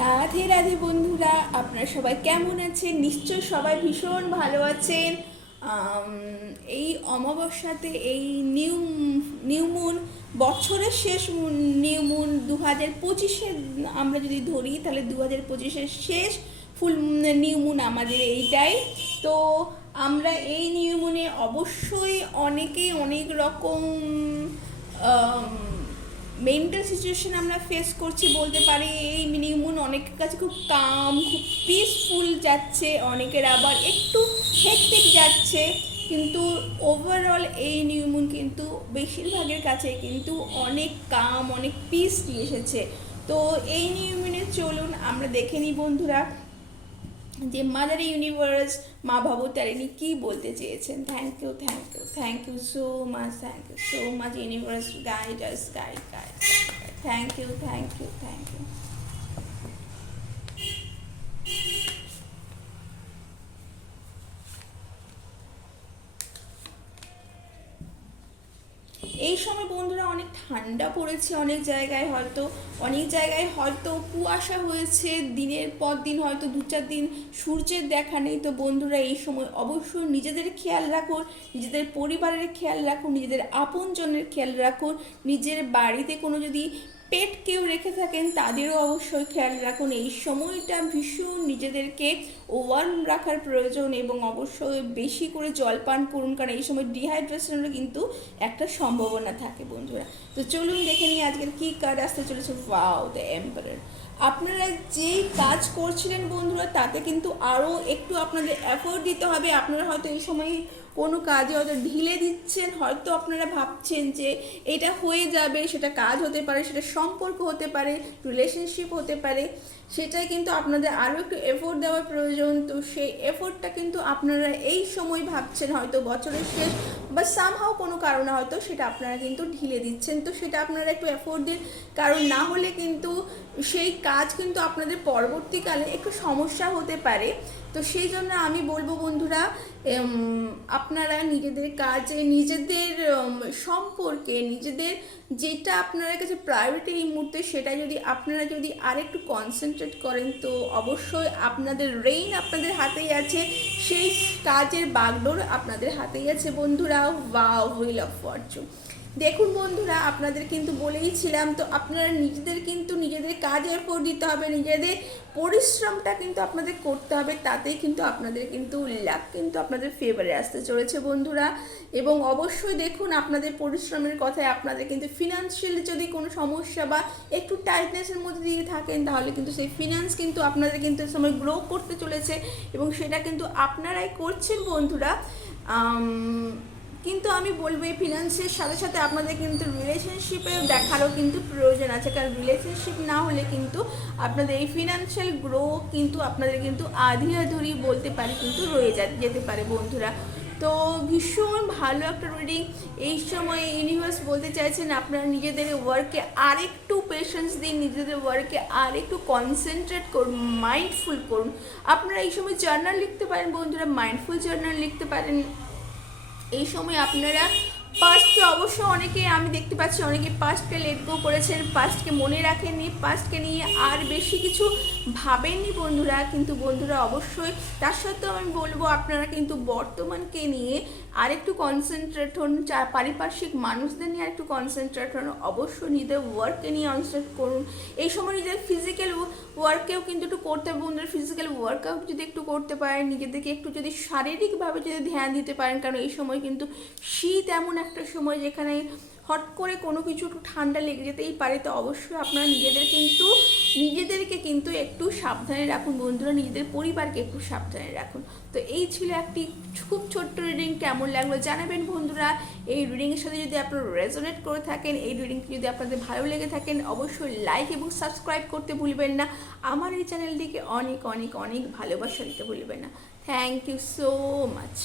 রাধে রাধে বন্ধুরা, আপনারা সবাই কেমন আছেন? নিশ্চয় সবাই ভীষণ ভালো আছেন। এই অমাবস্যাতে এই নিউ মুন, বছরের শেষ নিউ মুন 2025-এ আমরা যদি ধরি, তাহলে 2025-এর শেষ ফুল নিউ মুন আমাদের এইটাই। তো আমরা এই নিউ মুনে অবশ্যই অনেকেই অনেক রকম মেন্টাল সিচুয়েশন আমরা ফেস করছি বলতে পারি। এই নিউমুন অনেকের কাছে খুব কাম, খুব পিসফুল যাচ্ছে, অনেকের আবার একটু হেক্টিক যাচ্ছে, কিন্তু ওভারঅল এই নিউমুন কিন্তু বেশিরভাগের কাছে কিন্তু অনেক কাম, অনেক পিস নিয়ে এসেছে। তো এই নিউমুনে চলুন আমরা দেখে নিই বন্ধুরা যে মাদার ইউনিভার্স, মা ভবতারিণী কী বলতে চেয়েছেন। Thank you, thank you, thank you so much, thank you so much universe, guide us, guide guide. Thank you, thank you, thank you. এই সময় বন্ধুরা অনেক ঠান্ডা পড়েছে, অনেক জায়গায় হয়তো কুয়াশা হয়েছে, দিনের পর দিন হয়তো 2-4 দিন সূর্যের দেখা নেই। তো বন্ধুরা এই সময় অবশ্যই নিজেদের খেয়াল রাখুন, নিজেদের পরিবারের খেয়াল রাখুন, নিজেদের আপনজনের খেয়াল রাখুন। নিজের বাড়িতে কোনো যদি পেট কেউ রেখে থাকেন তাদেরও অবশ্যই খেয়াল রাখুন। এই সময়টা ভীষণ নিজেদেরকে ওয়ার্ম রাখার প্রয়োজন, এবং অবশ্যই বেশি করে জল পান করুন, কারণ এই সময় ডিহাইড্রেশনেরও কিন্তু একটা সম্ভাবনা থাকে বন্ধুরা। তো চলুন দেখে নিই আজকের কী কার্ড আসতে চলেছে। Wow, the emperor. আপনারা যেই কাজ করছিলেন বন্ধুরা, তাতে কিন্তু আরও একটু আপনাদের এফোর্ট দিতে হবে। আপনারা হয়তো এই সময় কোনো কাজে হয়তো ঢিলে দিচ্ছেন, হয়তো আপনারা ভাবছেন যে এটা হয়ে যাবে, সেটা কাজ হতে পারে, সেটা সম্পর্ক হতে পারে, রিলেশনশিপ হতে পারে, সেটাই কিন্তু আপনাদের আরও একটু এফোর্ট দেওয়ার প্রয়োজন। তো সেই এফোর্টটা কিন্তু আপনারা এই সময় ভাবছেন, হয়তো বছরের শেষ বা সামহাও কোনো কারণে হয়তো সেটা আপনারা কিন্তু ঢিলে দিচ্ছেন। তো সেটা আপনারা একটু এফোর্ট দিন, কারণ না হলে কিন্তু সেই কাজ কিন্তু আপনাদের পরবর্তীকালে একটু সমস্যা হতে পারে। তো সেই জন্য আমি বলবো বন্ধুরা, আপনারা নিজেদের কাজে, নিজেদের সম্পর্কে, নিজেদের যেটা আপনার কাছে প্রায়োরিটি এই মুহূর্তে, সেটা যদি আপনারা আরেকটু কনসেন্ট্রেট করেন, তো অবশ্যই আপনাদের রেইন আপনাদের হাতেই আছে, সেই কাজের বাগডোর আপনাদের হাতেই আছে বন্ধুরা। Wow, wheel of Fortune. দেখুন বন্ধুরা, আপনাদের কিন্তু বলেইছিলাম, তো আপনারা নিজেদের কাজে এফোর্ট দিতে হবে, নিজেদের পরিশ্রমটা কিন্তু আপনাদের করতে হবে, তাতেই কিন্তু আপনাদের কিন্তু লাক কিন্তু আপনাদের ফেভারে আসতে চলেছে বন্ধুরা। এবং অবশ্যই দেখুন, আপনাদের পরিশ্রমের কথায় আপনাদের কিন্তু ফিনান্সিয়াল যদি কোনো সমস্যা বা একটু টাইটনেসের মধ্যে দিয়ে থাকেন, তাহলে কিন্তু সেই ফিনান্স কিন্তু আপনাদের কিন্তু সময় গ্রো করতে চলেছে, এবং সেটা কিন্তু আপনারাই করছেন বন্ধুরা। কিন্তু আমি বলবো এই ফিনান্সের সাথে সাথে আপনাদের কিন্তু রিলেশনশিপেও দেখারও কিন্তু প্রয়োজন আছে, কারণ রিলেশনশিপ না হলে কিন্তু আপনাদের এই ফিনান্সিয়াল গ্রো কিন্তু আপনাদের কিন্তু আধি আধুরি বলতে পারি কিন্তু রয়ে যেতে পারে বন্ধুরা। তো ভীষণ ভালো একটা রিডিং। এই সময় ইউনিভার্স বলতে চাইছেন আপনারা নিজেদের ওয়ার্কে আরেকটু পেশেন্স দিন, নিজেদের ওয়ার্কে আরেকটু কনসেন্ট্রেট করুন, মাইন্ডফুল করুন। আপনারা এই সময় জার্নাল লিখতে পারেন বন্ধুরা, মাইন্ডফুল জার্নাল লিখতে পারেন। এই সময় আপনারা পাস্টকে অবশ্য আমি দেখতে পাচ্ছি অনেকে পাস্টকে লেট গো করেছেন, পাস্টকে মনে রাখেননি, পাস্টকে নিয়ে আর বেশি কিছু ভাবেননি বন্ধুরা। কিন্তু বন্ধুরা অবশ্যই তার সত্ত্বেও আমি বলবো আপনারা কিন্তু বর্তমানকে নিয়ে আরেকটু কনসেন্ট্রেট হন, পারিপার্শ্বিক মানুষদের নিয়ে আরেকটু কনসেন্ট্রেট হন, অবশ্যই নিজেদের ওয়ার্ককে নিয়ে কনসেন্ট্রেট করুন। এই সময় নিজেদের ফিজিক্যাল ওয়ার্কেও কিন্তু একটু করতে হবে বন্ধুরা। ফিজিক্যাল ওয়ার্কআউট যদি একটু করতে পারেন, নিজেদেরকে একটু যদি শারীরিকভাবে যদি ধ্যান দিতে পারেন, কারণ এই সময় কিন্তু শীত এমন একটা সময় যেখানে হট করে কোনো কিছু একটু ঠান্ডা লেগে যেতেই পারে। তো অবশ্যই আপনারা নিজেদেরকে কিন্তু একটু সাবধানে রাখুন বন্ধুরা, নিজেদের পরিবারকে একটু সাবধানে রাখুন। তো এই ছিল একটি খুব ছোট্ট রিডিং। কেমন লাগলো জানাবেন বন্ধুরা। এই রিডিংয়ের সাথে যদি আপনারা রেজোনেট করে থাকেন, এই রিডিংটি যদি আপনাদের ভালো লেগে থাকেন, অবশ্যই লাইক এবং সাবস্ক্রাইব করতে ভুলবেন না। আমার এই চ্যানেলটিকে অনেক অনেক অনেক ভালোবাসা দিতে ভুলবেন না। Thank you so much.